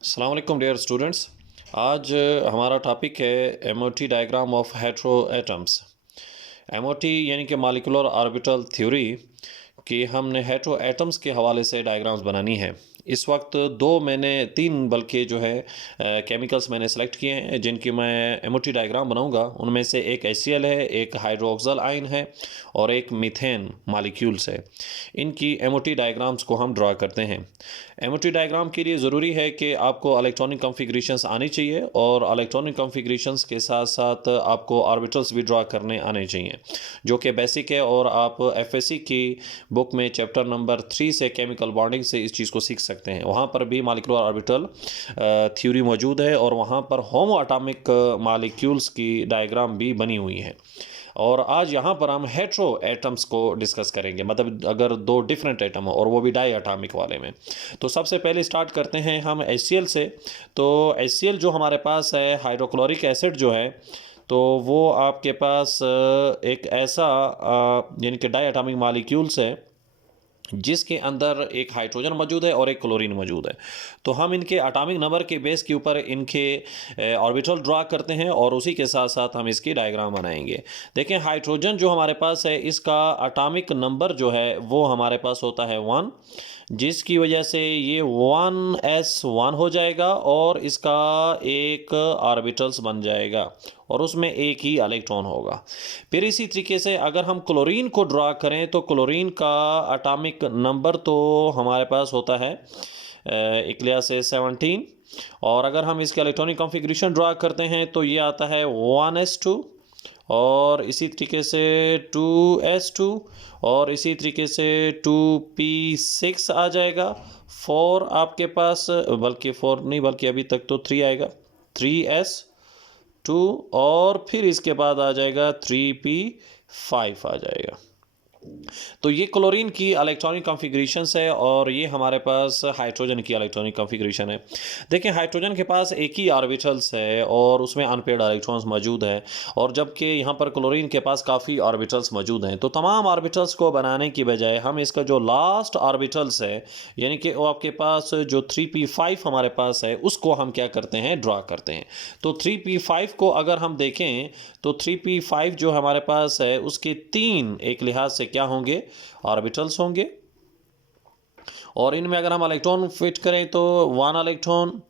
अस्सलाम वालेकुम dear students. आज हमारा टॉपिक है MOT diagram of hetero atoms. MOT यानी कि मॉलिक्यूलर ऑर्बिटल थ्योरी कि हमने हेटेरो एटम्स के हवाले से डायग्राम्स बनानी है। इस वक्त तीन बल्कि जो है केमिकल्स मैंने सेलेक्ट किए हैं जिनकी मैं एमओटी डायग्राम बनाऊंगा। उनमें से एक HCl है, एक हाइड्रोक्सल आयन है और एक मीथेन मॉलिक्यूल्स है। इनकी एमओटी डायग्राम्स को हम ड्रा करते हैं। एमओटी डायग्राम के लिए ज़रूरी है कि आपको इलेक्ट्रॉनिक कॉन्फ़िगरेशंस आनी चाहिए और इलेक्ट्रॉनिक कॉन्फ़िगरेशंस के साथ साथ आपको ऑर्बिटल्स भी ड्रा करने आने चाहिए, जो कि बेसिक है। और आप FSC की बुक में चैप्टर नंबर 3 से केमिकल बॉन्डिंग से इस चीज़ को सीख सकते हैं। वहाँ पर भी मॉलिक्यूलर ऑर्बिटल थ्योरी मौजूद है और वहाँ पर होमो एटॉमिक मॉलिक्यूल्स की डायग्राम भी बनी हुई है। और आज यहाँ पर हम हेटेरो एटम्स को डिस्कस करेंगे, मतलब अगर दो डिफरेंट एटम हो और वो भी डाई एटॉमिक वाले में। तो सबसे पहले स्टार्ट करते हैं हम HCl से। तो HCl जो हमारे पास है, हाइड्रोक्लोरिक एसिड जो है, तो वो आपके पास एक ऐसा यानी कि डाई एटॉमिक मॉलिक्यूल्स है जिसके अंदर एक हाइड्रोजन मौजूद है और एक क्लोरीन मौजूद है। तो हम इनके एटॉमिक नंबर के बेस के ऊपर इनके ऑर्बिटल ड्रा करते हैं और उसी के साथ साथ हम इसकी डायग्राम बनाएंगे। देखें, हाइड्रोजन जो हमारे पास है, इसका एटॉमिक नंबर जो है वो हमारे पास होता है 1, जिसकी वजह से ये 1s1 हो जाएगा और इसका एक ऑर्बिटल्स बन जाएगा और उसमें एक ही इलेक्ट्रॉन होगा। फिर इसी तरीके से अगर हम क्लोरीन को ड्रा करें तो क्लोरीन का एटॉमिक नंबर तो हमारे पास होता है एक लिहाज से 17। और अगर हम इसके इलेक्ट्रॉनिक कॉन्फ़िगरेशन ड्रा करते हैं तो ये आता है 1s2 और इसी तरीके से 2s2 और इसी तरीके से 2p6 आ जाएगा। 4 आपके पास, बल्कि 4 नहीं बल्कि अभी तक तो 3 आएगा, 3s2 और फिर इसके बाद आ जाएगा 3p5 आ जाएगा। तो ये क्लोरीन की इलेक्ट्रॉनिक कॉन्फ़िगरेशंस है और ये हमारे पास हाइड्रोजन की इलेक्ट्रॉनिक कॉन्फ़िगरेशन है। देखिए, हाइड्रोजन के पास एक ही ऑर्बिटल्स है और उसमें अनपेयर्ड इलेक्ट्रॉन्स मौजूद है, और जबकि यहाँ पर क्लोरीन के पास काफ़ी ऑर्बिटल्स मौजूद हैं। तो तमाम ऑर्बिटल्स को बनाने की बजाय हम इसका जो लास्ट ऑर्बिटल्स है, यानी कि वो आपके पास जो 3p5 हमारे पास है, उसको हम क्या करते हैं, ड्रा करते हैं। तो 3p5 को अगर हम देखें तो 3p5 जो हमारे पास है उसके 3 एक लिहाज से क्या होंगे, ऑर्बिटल्स होंगे। और इनमें अगर हम इलेक्ट्रॉन फिट करें तो 1 इलेक्ट्रॉन,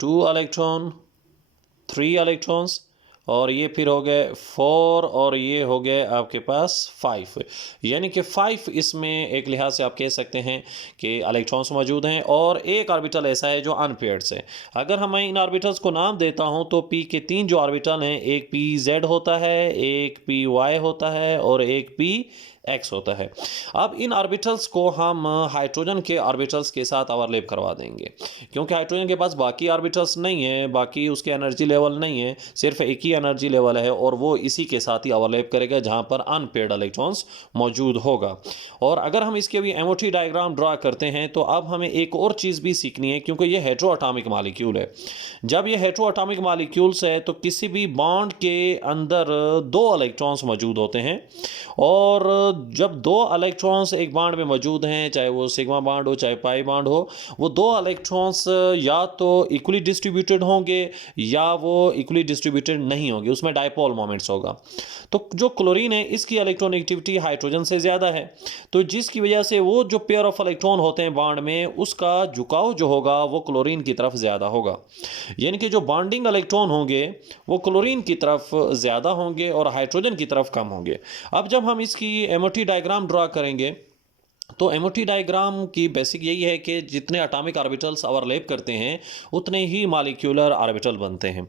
2 इलेक्ट्रॉन, 3 इलेक्ट्रॉन्स और ये फिर हो गए 4 और ये हो गए आपके पास 5। यानी कि 5 इसमें एक लिहाज से आप कह सकते हैं कि इलेक्ट्रॉन्स मौजूद हैं और एक ऑर्बिटल ऐसा है जो अनपेयर्ड है। अगर हम इन ऑर्बिटल्स को नाम देता हूं तो p के 3 जो ऑर्बिटल हैं, एक pz होता है, एक py होता है और एक px होता है। अब इन ऑर्बिटल्स को हम हाइड्रोजन के ऑर्बिटल्स के साथ ओवरलैप करवा देंगे, क्योंकि हाइड्रोजन के पास बाकी ऑर्बिटल्स नहीं है, बाकी उसके एनर्जी लेवल नहीं है, सिर्फ एक ही एनर्जी लेवल है और वो इसी के साथ ही ओवरलैप करेगा जहां पर अनपेयर्ड इलेक्ट्रॉन्स मौजूद होगा। और अगर हम इसके भी एमओटी डायग्राम ड्रा करते हैं तो अब हमें एक और चीज़ भी सीखनी है, क्योंकि ये हेटेरो एटॉमिक मॉलिक्यूल है। जब ये हेटेरो एटॉमिक मॉलिक्यूल्स है तो किसी भी बॉन्ड के अंदर 2 इलेक्ट्रॉन्स मौजूद होते हैं, और जब 2 इलेक्ट्रॉन्स एक बॉन्ड में मौजूद हैं, चाहे वो सिग्मा बॉन्ड हो चाहे पाई बॉन्ड हो, वो 2 इलेक्ट्रॉन्स या तो इक्वली डिस्ट्रीब्यूटेड होंगे या वो इक्वली डिस्ट्रीब्यूटेड नहीं होंगे, उसमें डायपोल मोमेंट्स होगा। तो जो क्लोरीन है इसकी इलेक्ट्रॉनिगेटिविटी हाइड्रोजन से ज़्यादा है, तो जिसकी वजह से वो जो पेयर ऑफ इलेक्ट्रॉन होते हैं बॉन्ड में, उसका झुकाव जो होगा वो क्लोरीन की तरफ ज़्यादा होगा। यानी कि जो बॉन्डिंग इलेक्ट्रॉन होंगे वो क्लोरीन की तरफ ज़्यादा होंगे और हाइड्रोजन की तरफ कम होंगे। अब जब हम इसकी एमओटी डायग्राम ड्रा करेंगे तो एमओटी डायग्राम की बेसिक यही है कि जितने एटॉमिक ऑर्बिटल्स ओवरलैप करते हैं उतने ही मॉलिक्यूलर ऑर्बिटल बनते हैं।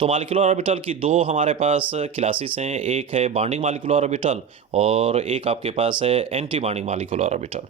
तो मॉलिक्यूलर ऑर्बिटल की 2 हमारे पास क्लासेस हैं, एक है बॉन्डिंग मॉलिक्यूलर ऑर्बिटल और एक आपके पास है एंटी बॉन्डिंग मॉलिक्यूलर ऑर्बिटल।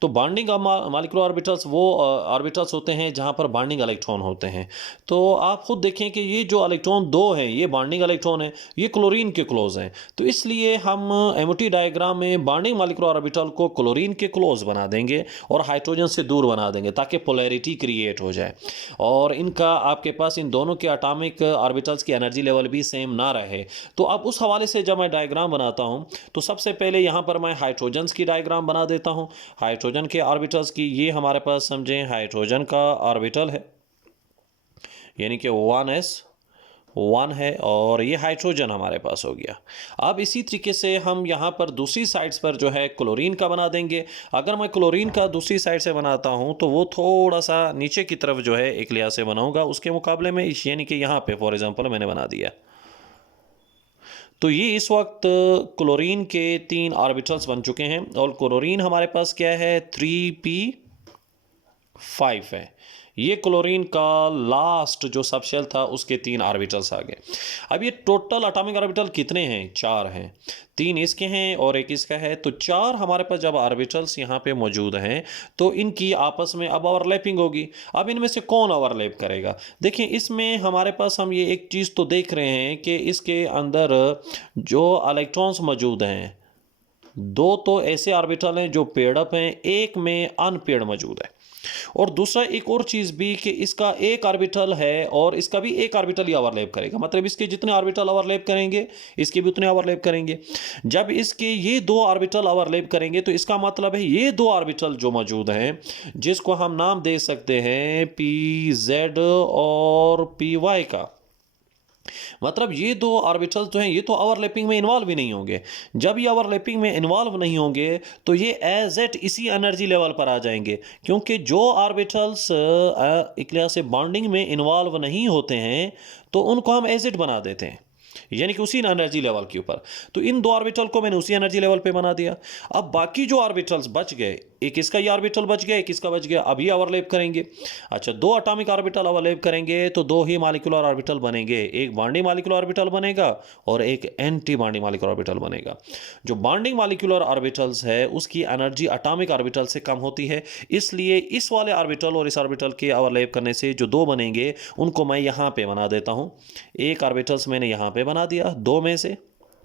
तो बॉन्डिंग मॉलिक्यूलर ऑर्बिटल्स वो ऑर्बिटल्स होते हैं जहां पर बॉन्डिंग इलेक्ट्रॉन होते हैं। तो आप खुद देखें कि ये जो इलेक्ट्रॉन 2 हैं, ये बॉन्डिंग इलेक्ट्रॉन है, ये क्लोरीन के क्लोज हैं। तो इसलिए हम एमओटी डायग्राम में बॉन्डिंग मॉलिक्यूलर ऑर्बिटल को क्लोरीन के क्लोज बना देंगे और हाइड्रोजन से दूर बना देंगे ताकि पोलैरिटी क्रिएट हो जाए और इनका आपके पास इन दोनों के एटॉमिक ऑर्बिटल्स की एनर्जी लेवल भी सेम ना रहे। तो अब उस हवाले से जब मैं डायग्राम बनाता हूं तो सबसे पहले यहां पर मैं हाइड्रोजन्स की डायग्राम बना देता हूं। हाइड्रोजन के ऑर्बिटल्स की, ये हमारे पास समझें हाइड्रोजन का ऑर्बिटल है यानी कि 1s1 है और ये हाइड्रोजन हमारे पास हो गया। अब इसी तरीके से हम यहाँ पर दूसरी साइड्स पर जो है क्लोरीन का बना देंगे। अगर मैं क्लोरीन का दूसरी साइड से बनाता हूँ तो वो थोड़ा सा नीचे की तरफ जो है एक लिहाज से बनाऊंगा उसके मुकाबले में, यानी कि यहाँ पे फॉर एग्जांपल मैंने बना दिया। तो ये इस वक्त क्लोरीन के 3 ऑर्बिटल्स बन चुके हैं और क्लोरीन हमारे पास क्या है 3p5 है। ये क्लोरीन का लास्ट जो सबशेल था उसके 3 ऑर्बिटल्स आ गए। अब ये टोटल एटॉमिक ऑर्बिटल कितने हैं? 4 हैं। 3 इसके हैं और 1 इसका है, तो 4 हमारे पास जब ऑर्बिटल्स यहाँ पे मौजूद हैं तो इनकी आपस में अब ओवरलैपिंग होगी। अब इनमें से कौन ओवरलैप करेगा? देखिए इसमें हमारे पास हम ये एक चीज़ तो देख रहे हैं कि इसके अंदर जो इलेक्ट्रॉन्स मौजूद हैं, 2 तो ऐसे ऑर्बिटल हैं जो पेयर्ड अप हैं, एक में अनपेयर्ड मौजूद है। और दूसरा एक और चीज़ भी कि इसका एक ऑर्बिटल है और इसका भी एक ऑर्बिटल ही ओवरलैप करेगा, मतलब इसके जितने ऑर्बिटल ओवरलैप करेंगे इसके भी उतने ओवरलैप करेंगे। जब इसके ये 2 ऑर्बिटल ओवरलैप करेंगे तो इसका मतलब है ये 2 ऑर्बिटल जो मौजूद हैं, जिसको हम नाम दे सकते हैं pz और py का, मतलब ये 2 ऑर्बिटल्स जो हैं ये तो ओवरलैपिंग में इन्वॉल्व ही नहीं होंगे। जब ये ओवरलैपिंग में इन्वॉल्व नहीं होंगे तो ये एज एट इसी एनर्जी लेवल पर आ जाएंगे, क्योंकि जो ऑर्बिटल्स एक लिहाज से बॉन्डिंग में इन्वॉल्व नहीं होते हैं तो उनको हम एज एट बना देते हैं, यानी कि उसी एनर्जी लेवल के ऊपर। तो इन 2 ऑर्बिटल को मैंने उसी एनर्जी लेवल पे बना दिया। अब बाकी जो ऑर्बिटल्स बच गए, एक इसका ये ऑर्बिटल बच गया, एक इसका बच गया, अब ये ओवरलैप करेंगे। अच्छा, 2 एटॉमिक ऑर्बिटल ओवरलैप करेंगे तो 2 ही मॉलिक्यूलर ऑर्बिटल बनेंगे, एक बॉन्डिंग मॉलिक्यूलर ऑर्बिटल बनेगा और एक एंटी बॉन्डिंग मॉलिक्यूलर ऑर्बिटल बनेगा। जो बॉन्डिंग मॉलिक्यूलर ऑर्बिटल्स है उसकी एनर्जी एटॉमिक ऑर्बिटल से कम होती है, इसलिए इस वाले ऑर्बिटल और इस ऑर्बिटल के ओवरलैप करने से जो 2 बनेंगे उनको मैं यहाँ पे बना देता हूँ। एक ऑर्बिटल्स मैंने यहाँ पे बना दिया 2 में से,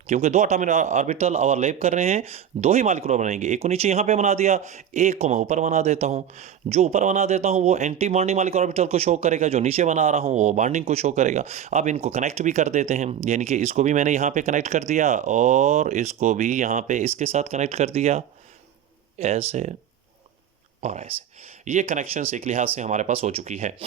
क्योंकि 2 एटॉमिक ऑर्बिटल ओवरलैप कर रहे हैं, 2 ही मॉलिक्यूलर बनेंगे। एक को नीचे यहाँ पे बना दिया, एक को मैं ऊपर बना देता हूँ। जो ऊपर बना देता हूँ वो एंटी बॉन्डिंग मॉलिक्यूलर ऑर्बिटल को शो करेगा, जो नीचे बना रहा हूँ वो बॉन्डिंग को शो करेगा। अब इनको कनेक्ट भी कर देते हैं, यानी कि इसको भी मैंने यहाँ पे कनेक्ट कर दिया और इसको भी यहाँ पे इसके साथ कनेक्ट कर दिया, ऐसे और ऐसे। ये कनेक्शंस एक लिहाज से हमारे पास हो चुकी है।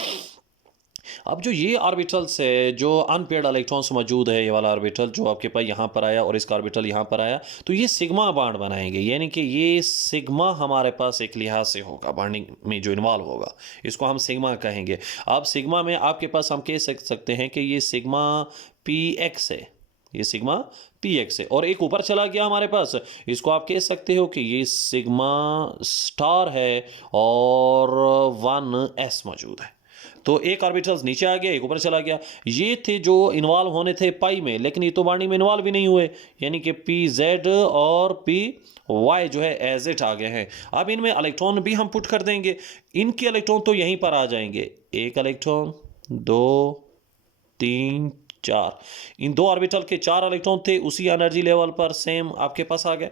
अब जो ये ऑर्बिटल्स है, जो अनपेयर्ड इलेक्ट्रॉन्स मौजूद है, ये वाला ऑर्बिटल जो आपके पास यहाँ पर आया और इसका ऑर्बिटल यहाँ पर आया, तो ये सिग्मा बॉन्ड बनाएंगे, यानी कि ये सिग्मा हमारे पास एक लिहाज से होगा बॉन्डिंग में जो इन्वॉल्व होगा, इसको हम सिग्मा कहेंगे। अब सिग्मा में आपके पास हम कह सकते हैं कि ये सिग्मा px है, ये सिग्मा px है। और एक ऊपर चला गया हमारे पास, इसको आप कह सकते हो कि ये सिग्मा स्टार है और 1s मौजूद है। तो एक ऑर्बिटल्स नीचे आ गया, एक ऊपर चला गया। ये थे जो इन्वॉल्व होने थे पाई में, लेकिन ये तो बॉन्डिंग में इन्वॉल्व भी नहीं हुए, यानी कि pz और py जो है एज इट आ गए हैं। अब इनमें इलेक्ट्रॉन भी हम पुट कर देंगे, इनके इलेक्ट्रॉन तो यहीं पर आ जाएंगे, 1 इलेक्ट्रॉन 2 3 4, इन 2 ऑर्बिटल के 4 इलेक्ट्रॉन थे उसी एनर्जी लेवल पर सेम आपके पास आ गए।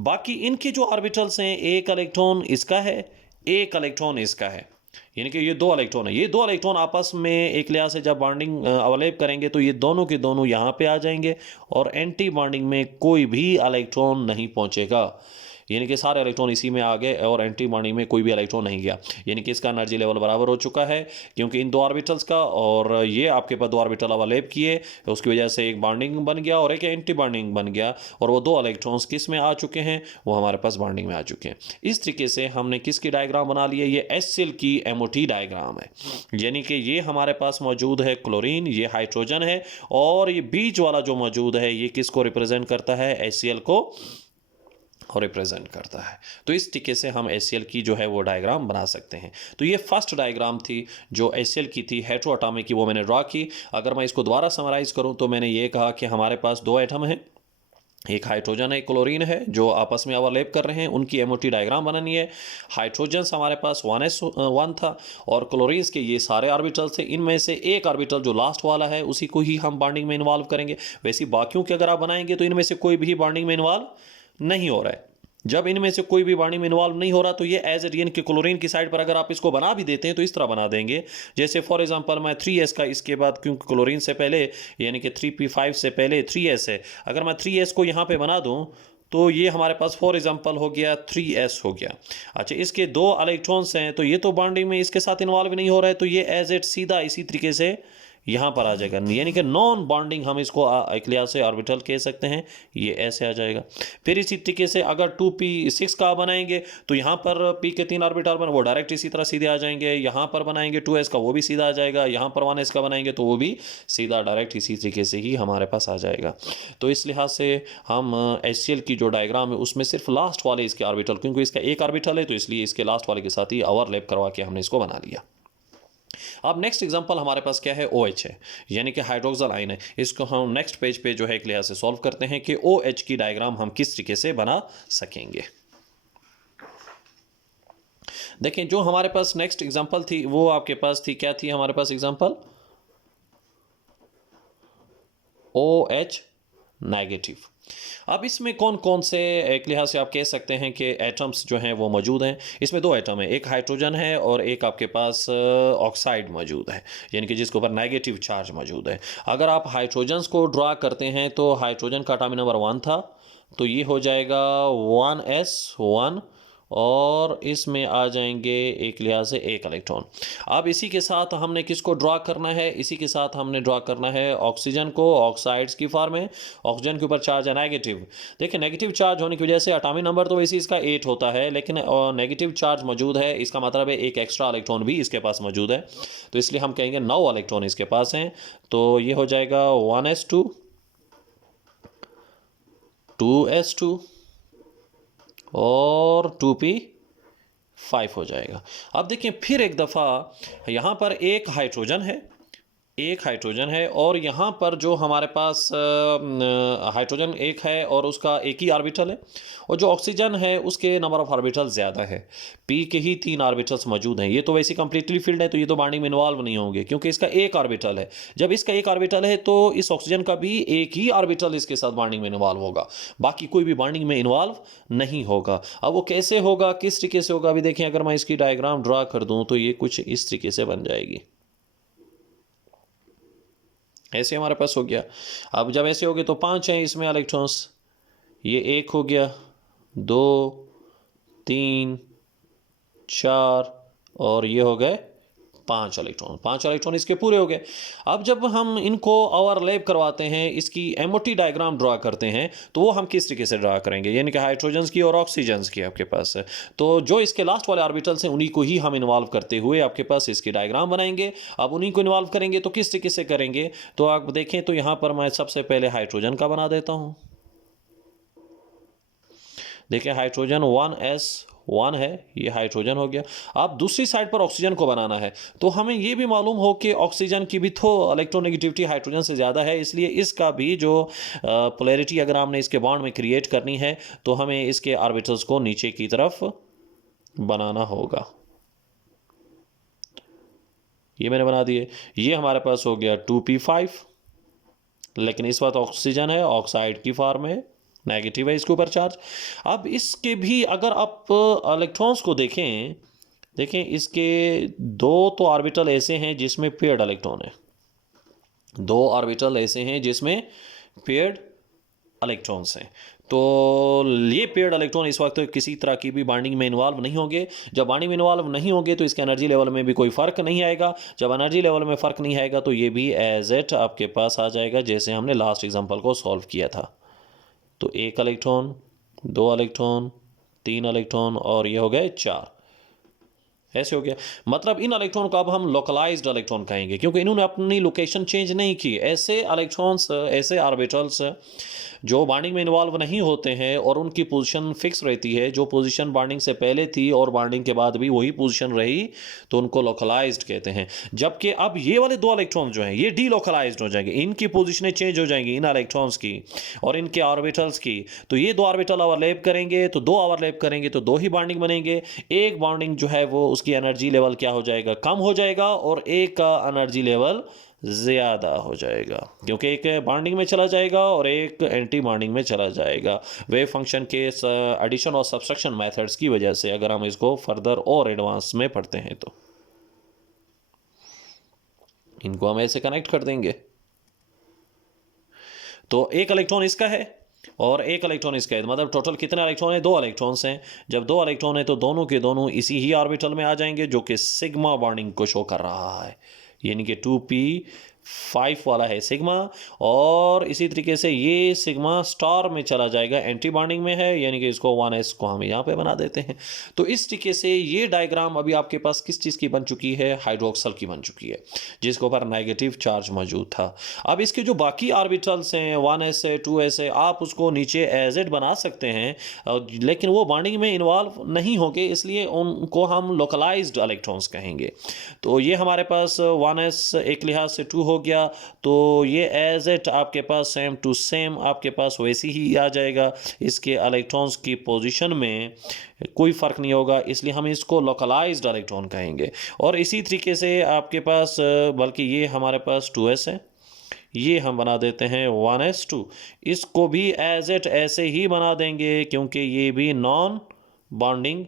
बाकी इनके जो ऑर्बिटल्स हैं, 1 इलेक्ट्रॉन इसका है, 1 इलेक्ट्रॉन इसका है, यानी कि ये 2 इलेक्ट्रॉन है। ये 2 इलेक्ट्रॉन आपस में एक लिहाज से जब बॉन्डिंग ओवरलैप करेंगे तो ये दोनों के दोनों यहाँ पे आ जाएंगे और एंटी बॉन्डिंग में कोई भी इलेक्ट्रॉन नहीं पहुँचेगा, यानी कि सारे इलेक्ट्रॉन इसी में आ गए और एंटी बॉन्डिंग में कोई भी इलेक्ट्रॉन नहीं गया, यानी कि इसका एनर्जी लेवल बराबर हो चुका है, क्योंकि इन 2 ऑर्बिटल्स का और ये आपके पास 2 ऑर्बिटल ओवरलैप किए, उसकी वजह से एक बॉन्डिंग बन गया और एक एंटी बॉन्डिंग बन गया, और वो 2 इलेक्ट्रॉन्स किस में आ चुके हैं, वो हमारे पास बॉन्डिंग में आ चुके हैं। इस तरीके से हमने किसकी डायग्राम बना ली है, ये HCl की MOT डायग्राम है, यानी कि ये हमारे पास मौजूद है क्लोरीन, ये हाइड्रोजन है, और ये बीच वाला जो मौजूद है ये किसको रिप्रेजेंट करता है, HCl को और रिप्रेजेंट करता है। तो इस तरीके से हम HCl की जो है वो डायग्राम बना सकते हैं। तो ये फर्स्ट डायग्राम थी जो HCl की थी, हेटेरो एटॉमिक की, वो मैंने ड्रॉ की। अगर मैं इसको दोबारा समराइज करूं तो मैंने ये कहा कि हमारे पास 2 एटम हैं, एक हाइड्रोजन है, एक क्लोरीन है, जो आपस में ओवरलैप कर रहे हैं, उनकी MOT डायग्राम बनानी है। हाइड्रोजन हमारे पास 1s1 था और क्लोरीन्स के ये सारे ऑर्बिटल्स थे, इनमें से एक ऑर्बिटल जो लास्ट वाला है उसी को ही हम बॉन्डिंग में इन्वॉल्व करेंगे। वैसे बाकियों के अगर आप बनाएंगे तो इनमें से कोई भी बॉन्डिंग में इन्वॉल्व नहीं हो रहा है। जब इनमें से कोई भी बॉन्डिंग में इन्वॉल्व नहीं हो रहा तो ये एज एट, यानी कि क्लोरीन की साइड पर अगर आप इसको बना भी देते हैं तो इस तरह बना देंगे, जैसे फॉर एग्जांपल मैं 3s का इसके बाद, क्योंकि क्लोरीन से पहले यानी कि 3p5 से पहले 3s है, अगर मैं 3s को यहाँ पे बना दूँ तो ये हमारे पास फॉर एग्जांपल हो गया 3s हो गया। अच्छा, इसके 2 इलेक्ट्रॉन्स हैं, तो ये तो बॉन्डिंग में इसके साथ इन्वॉल्व नहीं हो रहा है, तो ये एज इट सीधा इसी तरीके से यहाँ पर आ जाएगा, यानी कि नॉन बॉन्डिंग हम इसको एक लिहाज से ऑर्बिटल कह सकते हैं, ये ऐसे आ जाएगा। फिर इसी तरीके से अगर 2p6 का बनाएंगे तो यहाँ पर p के 3 ऑर्बिटल बन वो डायरेक्ट इसी तरह सीधे आ जाएंगे, यहाँ पर बनाएंगे 2s का वो भी सीधा आ जाएगा, यहाँ पर 1s का बनाएंगे तो वो भी सीधा डायरेक्ट इसी तरीके से ही हमारे पास आ जाएगा। तो इस लिहाज से हम HCl की जो डायग्राम है उसमें सिर्फ लास्ट वाले इसके ऑर्बिटल, क्योंकि इसका एक ऑर्बिटल है तो इसलिए इसके लास्ट वाले के साथ ही ओवरलैप करवा के हमने इसको बना लिया। अब नेक्स्ट एग्जांपल हमारे पास क्या है, OH है, यानी कि हाइड्रोक्सिल आयन है। इसको हम नेक्स्ट पेज पे जो है एक लिहाज से सॉल्व करते हैं कि OH की डायग्राम हम किस तरीके से बना सकेंगे। देखें, जो हमारे पास नेक्स्ट एग्जांपल थी वो आपके पास थी, क्या थी हमारे पास एग्जांपल, OH नेगेटिव। अब इसमें कौन कौन से एक लिहाज से आप कह सकते हैं कि एटम्स जो हैं वो मौजूद हैं। इसमें 2 एटम हैं, एक हाइड्रोजन है और एक आपके पास ऑक्साइड मौजूद है, यानी कि जिसके ऊपर नेगेटिव चार्ज मौजूद है। अगर आप हाइड्रोजन्स को ड्रा करते हैं तो हाइड्रोजन का एटॉमिक नंबर 1 था, तो ये हो जाएगा 1s1 और इसमें आ जाएंगे एक लिहाज से 1 इलेक्ट्रॉन। अब इसी के साथ हमने किसको ड्रा करना है, इसी के साथ हमने ड्रा करना है ऑक्सीजन को, ऑक्साइड्स की फॉर्म में। ऑक्सीजन के ऊपर चार्ज है नेगेटिव। देखिए, नेगेटिव चार्ज होने की वजह से एटॉमिक नंबर तो वैसे इसका 8 होता है, लेकिन नेगेटिव चार्ज मौजूद है, इसका मतलब है एक एक्स्ट्रा इलेक्ट्रॉन भी इसके पास मौजूद है, तो इसलिए हम कहेंगे 9 इलेक्ट्रॉन इसके पास हैं। तो ये हो जाएगा 1s2, 2s2 और 2p5 हो जाएगा। अब देखिए फिर एक दफ़ा यहाँ पर एक हाइड्रोजन है और यहाँ पर जो हमारे पास हाइड्रोजन एक है और उसका एक ही ऑर्बिटल है, और जो ऑक्सीजन है उसके नंबर ऑफ ऑर्बिटल ज़्यादा है, p के ही 3 ऑर्बिटल्स मौजूद हैं। ये तो वैसे कंप्लीटली फील्ड है, तो ये तो बॉन्डिंग में इन्वॉल्व नहीं होंगे क्योंकि इसका एक ऑर्बिटल है। जब इसका एक ऑर्बिटल है तो इस ऑक्सीजन का भी एक ही ऑर्बिटल इसके साथ बॉन्डिंग में इन्वॉल्व होगा, बाकी कोई भी बॉन्डिंग में इन्वॉल्व नहीं होगा। अब वो कैसे होगा, किस तरीके से होगा, अभी देखें, अगर मैं इसकी डायग्राम ड्रा कर दूँ तो ये कुछ इस तरीके से बन जाएगी। ऐसे हमारे पास हो गया। अब जब ऐसे हो गए तो 5 हैं इसमें इलेक्ट्रॉन्स, ये 1 हो गया, 2, 3, 4 और ये हो गए 5 इलेक्ट्रॉन। 5 इलेक्ट्रॉन इसके पूरे हो गए। अब जब हम इनको ओवरलैप करवाते हैं, इसकी एमओटी डायग्राम ड्रा करते हैं, तो वो हम किस तरीके से ड्रा करेंगे, यानी कि हाइड्रोजन्स की और ऑक्सीजन्स की आपके पास है। तो जो इसके लास्ट वाले ऑर्बिटल्स हैं उन्हीं को ही हम इन्वॉल्व करते हुए आपके पास इसकी डायग्राम बनाएंगे। अब उन्हीं को इन्वॉल्व करेंगे तो किस तरीके से करेंगे, तो आप देखें तो यहाँ पर मैं सबसे पहले हाइड्रोजन का बना देता हूँ। देखिए, हाइड्रोजन 1s1 है, ये हाइड्रोजन हो गया। अब दूसरी साइड पर ऑक्सीजन को बनाना है, तो हमें ये भी मालूम हो कि ऑक्सीजन की भी तो इलेक्ट्रोनेगेटिविटी हाइड्रोजन से ज़्यादा है, इसलिए इसका भी जो पोलैरिटी अगर हमने इसके बॉन्ड में क्रिएट करनी है तो हमें इसके ऑर्बिटल्स को नीचे की तरफ बनाना होगा। ये मैंने बना दिए। ये हमारे पास हो गया 2p5, लेकिन इस वक्त ऑक्सीजन है, ऑक्साइड की फॉर्म है, नेगेटिव है इसके ऊपर चार्ज। अब इसके भी अगर आप इलेक्ट्रॉन्स को देखें इसके 2 तो ऑर्बिटल ऐसे हैं जिसमें पेयर्ड इलेक्ट्रॉन है, 2 ऑर्बिटल ऐसे हैं जिसमें पेयर्ड इलेक्ट्रॉन्स हैं। तो ये पेयर्ड इलेक्ट्रॉन इस वक्त किसी तरह की भी बॉन्डिंग में इन्वॉल्व नहीं होंगे। जब बॉन्डिंग में इन्वॉल्व नहीं होंगे तो इसके एनर्जी लेवल में भी कोई फ़र्क नहीं आएगा। जब एनर्जी लेवल में फ़र्क नहीं आएगा तो ये भी एज इट आपके पास आ जाएगा जैसे हमने लास्ट एग्जांपल को सॉल्व किया था। तो 1 इलेक्ट्रॉन, 2 इलेक्ट्रॉन, 3 इलेक्ट्रॉन और ये हो गए 4, ऐसे हो गया। मतलब इन इलेक्ट्रॉन को अब हम लोकलाइज्ड इलेक्ट्रॉन कहेंगे क्योंकि इन्होंने अपनी लोकेशन चेंज नहीं की। ऐसे इलेक्ट्रॉन्स, ऐसे ऑर्बिटल्स जो बॉन्डिंग में इन्वॉल्व नहीं होते हैं और उनकी पोजीशन फिक्स रहती है, जो पोजीशन बॉन्डिंग से पहले थी और बॉन्डिंग के बाद भी वही पोजीशन रही, तो उनको लोकलाइज्ड कहते हैं। जबकि अब ये वाले 2 इलेक्ट्रॉन जो हैं ये डीलोकलाइज्ड हो जाएंगे, इनकी पोजीशनें चेंज हो जाएंगी, इन इलेक्ट्रॉन्स की और इनके ऑर्बिटल्स की। तो ये 2 ऑर्बिटल ओवरलैप करेंगे तो 2 ओवरलैप करेंगे तो 2 ही बॉन्डिंग बनेंगे। एक बॉन्डिंग जो है वो उसकी एनर्जी लेवल क्या हो जाएगा, कम हो जाएगा, और एक का एनर्जी लेवल ज़्यादा हो जाएगा क्योंकि एक बॉन्डिंग में चला जाएगा और एक एंटी बॉन्डिंग में चला जाएगा। वेव फंक्शन के एडिशन और सब्सट्रैक्शन मेथड्स की वजह से अगर हम इसको फर्दर और एडवांस में पढ़ते हैं तो इनको हम ऐसे कनेक्ट कर देंगे। तो 1 इलेक्ट्रॉन इसका है और एक इलेक्ट्रॉन इसका है, मतलब टोटल कितने इलेक्ट्रॉन है? 2 इलेक्ट्रॉन्स हैं। जब 2 इलेक्ट्रॉन है तो दोनों के दोनों इसी ही ऑर्बिटल में आ जाएंगे, जो कि सिग्मा बॉन्डिंग को शो कर रहा है, यानी कि 2p5 वाला है सिग्मा। और इसी तरीके से ये सिग्मा स्टार में चला जाएगा, एंटी बॉन्डिंग में है, यानी कि इसको 1s को हम यहाँ पे बना देते हैं। तो इस तरीके से ये डायग्राम अभी आपके पास किस चीज़ की बन चुकी है? हाइड्रोक्सल की बन चुकी है, जिसके ऊपर नेगेटिव चार्ज मौजूद था। अब इसके जो बाकी ऑर्बिटल्स हैं, 1s है, 2s है, आप उसको नीचे एज इट बना सकते हैं, लेकिन वो बॉन्डिंग में इन्वॉल्व नहीं होंगे, इसलिए उनको हम लोकलाइज्ड इलेक्ट्रॉन्स कहेंगे। तो ये हमारे पास 1s एक लिहाज से 2 हो गया, तो ये एज इट आपके पास सेम टू सेम आपके पास वैसे ही आ जाएगा, इसके इलेक्ट्रॉन्स की पोजीशन में कोई फ़र्क नहीं होगा, इसलिए हम इसको लोकलाइज्ड इलेक्ट्रॉन कहेंगे। और इसी तरीके से आपके पास बल्कि ये हमारे पास 2s है, ये हम बना देते हैं 1s2, इसको भी एज इट ऐसे ही बना देंगे, क्योंकि ये भी नॉन बॉन्डिंग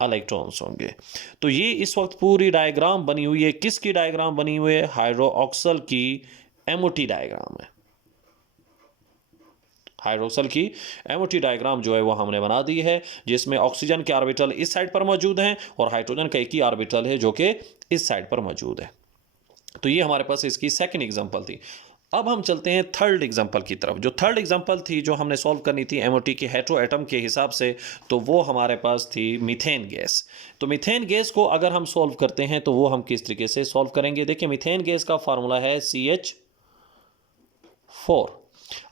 इलेक्ट्रॉन्स होंगे। तो ये इस वक्त पूरी डायग्राम बनी हुई है, किसकी डायग्राम बनी हुई है? हाइड्रोक्सल की एमओटी डायग्राम है। हाइड्रोक्सल की एमओटी डायग्राम जो है वो हमने बना दी है, जिसमें ऑक्सीजन के ऑर्बिटल इस साइड पर मौजूद हैं और हाइड्रोजन का एक ही ऑर्बिटल है जो कि इस साइड पर मौजूद है। तो ये हमारे पास इसकी सेकंड एग्जांपल थी। अब हम चलते हैं थर्ड एग्जांपल की तरफ। जो थर्ड एग्जांपल थी, जो हमने सॉल्व करनी थी एमओटी के हेटेरो एटम के हिसाब से, तो वो हमारे पास थी मीथेन गैस। तो मीथेन गैस को अगर हम सॉल्व करते हैं तो वो हम किस तरीके से सॉल्व करेंगे? देखिए, मीथेन गैस का फार्मूला है CH4।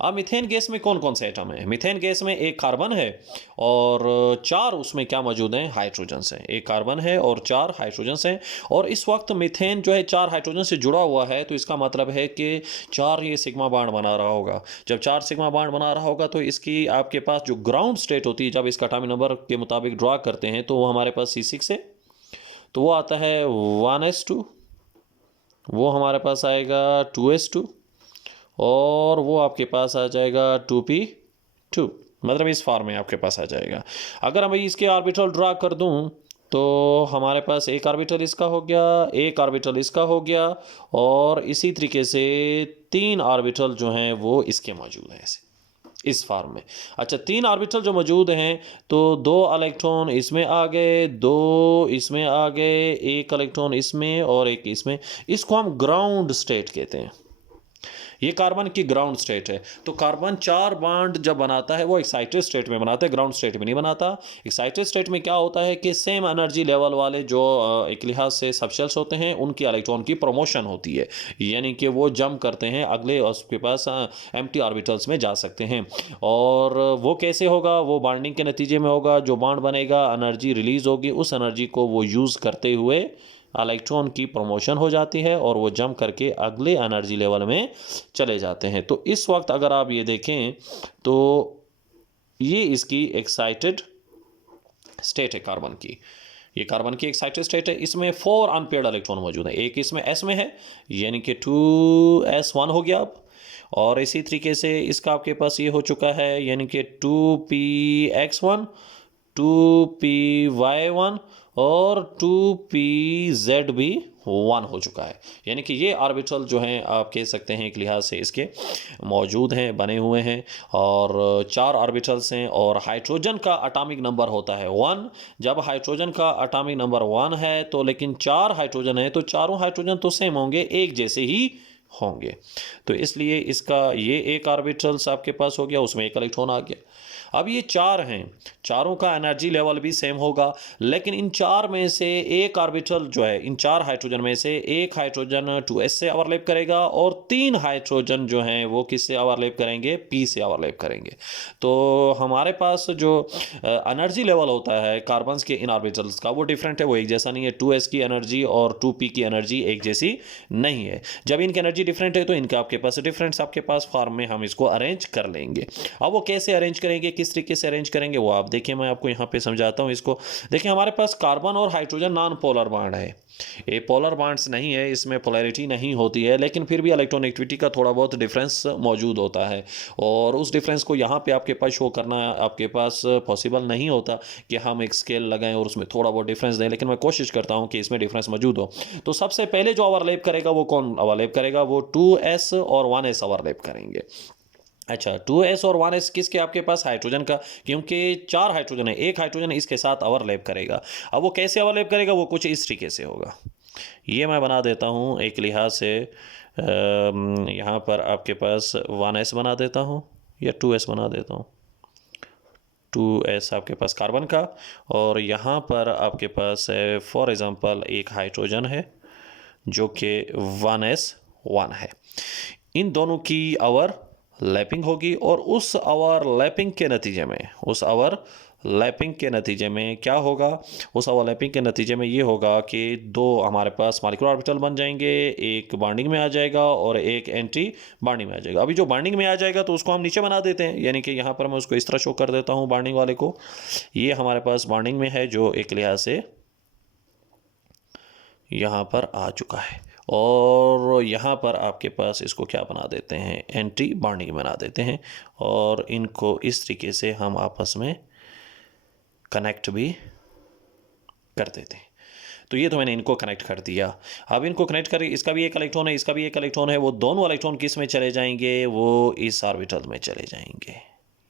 अब मीथेन गैस में कौन कौन से एटम है? मीथेन गैस में एक कार्बन है और 4 उसमें क्या मौजूद हैं? हाइड्रोजन हैं। एक कार्बन है और 4 हाइड्रोजन हैं। और इस वक्त मीथेन जो है 4 हाइड्रोजन से जुड़ा हुआ है, तो इसका मतलब है कि 4 ये सिग्मा बॉन्ड बना रहा होगा। जब 4 सिग्मा बॉन्ड बना रहा होगा तो इसकी आपके पास जो ग्राउंड स्टेट होती है, जब इसका एटॉमिक नंबर के मुताबिक ड्रा करते हैं, तो वो हमारे पास C6 है, तो वो आता है 1s2, वो हमारे पास आएगा 2s2, और वो आपके पास आ जाएगा 2p2, मतलब इस फॉर्म में आपके पास आ जाएगा। अगर मैं इसके ऑर्बिटल ड्रा कर दूं तो हमारे पास एक ऑर्बिटल इसका हो गया, एक ऑर्बिटल इसका हो गया, और इसी तरीके से 3 ऑर्बिटल जो हैं वो इसके मौजूद हैं ऐसे इस फॉर्म में। अच्छा, 3 ऑर्बिटल जो मौजूद हैं, तो 2 इलेक्ट्रॉन इसमें आ गए, 2 इसमें आ गए, एक इलेक्ट्रॉन इसमें और एक इसमें। इसको हम ग्राउंड स्टेट कहते हैं। ये कार्बन की ग्राउंड स्टेट है। तो कार्बन 4 बॉन्ड जब बनाता है वो एक्साइटेड स्टेट में बनाता है, ग्राउंड स्टेट में नहीं बनाता। एक्साइटेड स्टेट में क्या होता है कि सेम एनर्जी लेवल वाले जो एक लिहाज से सबशेल्स होते हैं, उनकी इलेक्ट्रॉन की प्रमोशन होती है, यानी कि वो जंप करते हैं, अगले उसके पास एम्प्टी ऑर्बिटल्स में जा सकते हैं। और वो कैसे होगा? वो बॉन्डिंग के नतीजे में होगा। जो बॉन्ड बनेगा, एनर्जी रिलीज होगी, उस एनर्जी को वो यूज़ करते हुए इलेक्ट्रॉन की प्रमोशन हो जाती है और वो जंप करके अगले एनर्जी लेवल में चले जाते हैं। तो इस वक्त अगर आप ये देखें तो ये इसकी एक्साइटेड स्टेट है कार्बन की। ये कार्बन की एक्साइटेड स्टेट है। इसमें 4 अनपेयर्ड इलेक्ट्रॉन मौजूद है। एक इसमें s में है, यानी कि 2s1 हो गया अब। और इसी तरीके से इसका आपके पास ये हो चुका है, यानी कि 2px1, 2py1 और 2pz भी 1 हो चुका है। यानी कि ये ऑर्बिटल जो हैं आप कह सकते हैं एक लिहाज से इसके मौजूद हैं, बने हुए हैं। और 4 ऑर्बिटल्स हैं और हाइड्रोजन का एटॉमिक नंबर होता है 1। जब हाइड्रोजन का एटॉमिक नंबर 1 है तो लेकिन 4 हाइड्रोजन है, तो चारों हाइड्रोजन तो सेम होंगे, एक जैसे ही होंगे। तो इसलिए इसका ये एक ऑर्बिटल्स आपके पास हो गया, उसमें एक इलेक्ट्रॉन आ गया। अब ये 4 हैं, चारों का एनर्जी लेवल भी सेम होगा, लेकिन इन 4 में से एक ऑर्बिटल जो है, इन 4 हाइड्रोजन में से एक हाइड्रोजन 2s से ओवरलैप करेगा और 3 हाइड्रोजन जो हैं वो किससे ओवरलैप करेंगे? p से ओवरलैप करेंगे। तो हमारे पास जो एनर्जी लेवल होता है कार्बन्स के इन ऑर्बिटल्स का, वो डिफरेंट है, वो एक जैसा नहीं है। 2s की एनर्जी और 2p की एनर्जी एक जैसी नहीं है। जब इनकी एनर्जी डिफरेंट है तो इनका आपके पास डिफरेंस आपके पास फॉर्म में हम इसको अरेंज कर लेंगे। अब वो कैसे अरेंज करेंगे, किस तरीके से अरेंज करेंगे, वो आप देखिए, मैं आपको यहाँ पे समझाता हूँ इसको। देखिए, हमारे पास कार्बन और हाइड्रोजन नॉन पोलर बॉन्ड है, ये पोलर बॉन्ड्स नहीं है, इसमें पोलैरिटी नहीं होती है, लेकिन फिर भी इलेक्ट्रोनेगेटिविटी का थोड़ा बहुत डिफरेंस मौजूद होता है। और उस डिफरेंस को यहाँ पे आपके पास शो करना आपके पास पॉसिबल नहीं होता कि हम एक स्केल लगाएं और उसमें थोड़ा बहुत डिफरेंस दें, लेकिन मैं कोशिश करता हूँ कि इसमें डिफरेंस मौजूद हो। तो सबसे पहले जो ओवरलैप करेगा वो कौन ओवरलैप करेगा? वो 2s और 1s ओवरलैप करेंगे। अच्छा, 2s और 1s किसके आपके पास हाइड्रोजन का, क्योंकि 4 हाइड्रोजन है, एक हाइड्रोजन इसके साथ ओवरलैप करेगा। अब वो कैसे ओवरलैप करेगा, वो कुछ इस तरीके से होगा। ये मैं बना देता हूँ एक लिहाज से, यहाँ पर आपके पास 1s बना देता हूँ या 2s बना देता हूँ। 2s आपके पास कार्बन का, और यहाँ पर आपके पास है फॉर एग्ज़ाम्पल एक हाइड्रोजन है जो कि 1s1 है। इन दोनों की आवर लैपिंग होगी, और उस आवर लैपिंग के नतीजे में, उस आवर लैपिंग के नतीजे में क्या होगा, उस आवर लैपिंग के नतीजे में ये होगा कि दो हमारे पास मॉलिक्यूलर ऑर्बिटल बन जाएंगे, एक बॉन्डिंग में आ जाएगा और एक एंटी बॉन्डिंग में आ जाएगा। अभी जो बॉन्डिंग में आ जाएगा तो उसको हम नीचे बना देते हैं, यानी कि यहाँ पर मैं उसको इस तरह शो कर देता हूँ बॉन्डिंग वाले को। ये हमारे पास बॉन्डिंग में है जो एक लिहाज से यहाँ पर आ चुका है, और यहाँ पर आपके पास इसको क्या बना देते हैं, एंटी बॉन्डिंग बना देते हैं, और इनको इस तरीके से हम आपस में कनेक्ट भी कर देते हैं। तो ये तो मैंने इनको कनेक्ट कर दिया। अब इनको कनेक्ट कर, इसका भी एक इलेक्ट्रॉन है, इसका भी एक इलेक्ट्रॉन है, वो दोनों इलेक्ट्रॉन किस में चले जाएंगे, वो इस ऑर्बिटल में चले जाएंगे।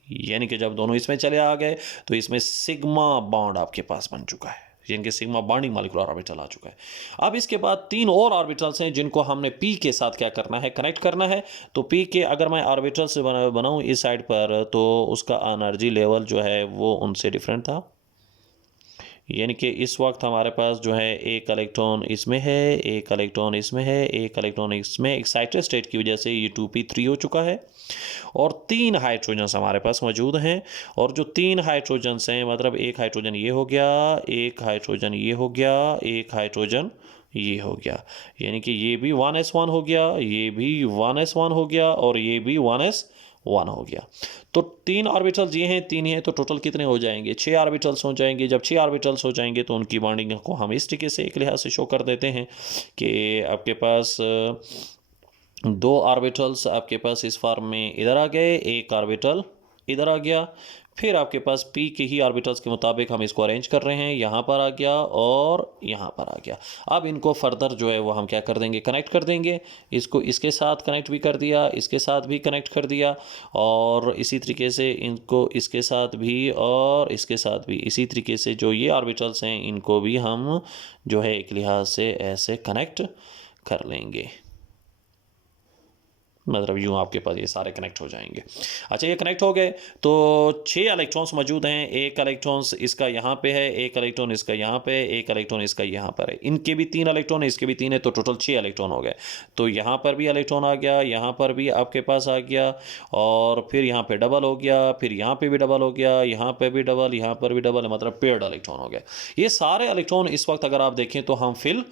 यानी कि जब दोनों इसमें चले आ गए तो इसमें सिग्मा बॉन्ड आपके पास बन चुका है, यानी कि सिग्मा बॉन्डिंग मॉलिक्यूलर ऑर्बिटल आ चुका है। अब इसके बाद 3 और ऑर्बिटल्स हैं जिनको हमने पी के साथ क्या करना है, कनेक्ट करना है। तो पी के अगर मैं ऑर्बिटल से बनाऊं इस साइड पर, तो उसका एनर्जी लेवल जो है वो उनसे डिफरेंट था। यानी कि इस वक्त हमारे पास जो है एक इलेक्ट्रॉन इसमें है, एक इलेक्ट्रॉन इसमें है, एक इलेक्ट्रॉन इसमें, एक्साइटेड स्टेट की वजह से ये 2p3 हो चुका है, और 3 हाइड्रोजन्स हमारे पास मौजूद हैं। और जो 3 हाइड्रोजन्स हैं, मतलब एक हाइड्रोजन ये हो गया, एक हाइड्रोजन ये हो गया, एक हाइड्रोजन ये हो गया, यानी कि ये भी 1s1 हो गया, ये भी 1s1 हो गया, और ये भी 1s1 हो गया। तो 3 ऑर्बिटल्स ये हैं, 3 हैं, तो टोटल कितने हो जाएंगे, 6 ऑर्बिटल्स हो जाएंगे। जब 6 ऑर्बिटल्स हो जाएंगे तो उनकी बॉन्डिंग को हम इस तरीके से एक लिहाज से शो कर देते हैं कि आपके पास 2 ऑर्बिटल्स आपके पास इस फॉर्म में इधर आ गए, एक ऑर्बिटल इधर आ गया, फिर आपके पास पी के ही ऑर्बिटल्स के मुताबिक हम इसको अरेंज कर रहे हैं, यहाँ पर आ गया और यहाँ पर आ गया। अब इनको फर्दर जो है वो हम क्या कर देंगे, कनेक्ट कर देंगे। इसको इसके साथ कनेक्ट भी कर दिया, इसके साथ भी कनेक्ट कर दिया, और इसी तरीके से इनको इसके साथ भी और इसके साथ भी, इसी तरीके से जो ये ऑर्बिटल्स हैं इनको भी हम जो है एक लिहाज से ऐसे कनेक्ट कर लेंगे। मतलब यूँ आपके पास ये सारे कनेक्ट हो जाएंगे। अच्छा, ये कनेक्ट हो गए तो 6 इलेक्ट्रॉन्स मौजूद हैं। एक इलेक्ट्रॉन्स इसका यहाँ पे है, एक इलेक्ट्रॉन इसका यहाँ पे, एक इलेक्ट्रॉन इसका यहाँ पर है। इनके भी 3 इलेक्ट्रॉन है, इसके भी 3 है, तो टोटल 6 इलेक्ट्रॉन हो गए। तो यहाँ पर भी इलेक्ट्रॉन आ गया, यहाँ पर भी आपके पास आ गया, और फिर यहाँ पे डबल हो गया, फिर यहाँ पे भी डबल हो गया, यहाँ पे भी डबल, यहाँ पर भी डबल, मतलब पेयर्ड इलेक्ट्रॉन हो गया। ये सारे इलेक्ट्रॉन इस वक्त अगर आप देखें तो हम फिल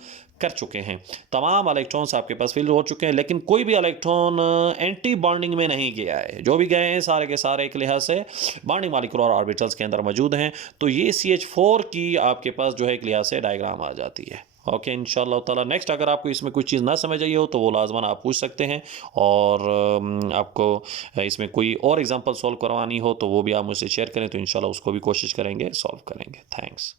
कर चुके हैं। तमाम इलेक्ट्रॉन्स आपके पास फिल हो चुके हैं, लेकिन कोई भी इलेक्ट्रॉन एंटी बॉन्डिंग में नहीं गया है। जो भी गए हैं सारे के सारे एक लिहाज से बॉन्डिंग मॉलिक्यूलर ऑर्बिटल्स के अंदर मौजूद हैं। तो ये CH4 की आपके पास जो है एक लिहाज से डायग्राम आ जाती है। ओके, इंशाल्लाह ताला नेक्स्ट अगर आपको इसमें कुछ चीज़ ना समझ आई हो तो वो लाजमन आप पूछ सकते हैं, और आपको इसमें कोई और एग्जांपल सॉल्व करवानी हो तो वो भी आप मुझसे शेयर करें, तो इंशाल्लाह उसको भी कोशिश करेंगे, सॉल्व करेंगे। थैंक्स।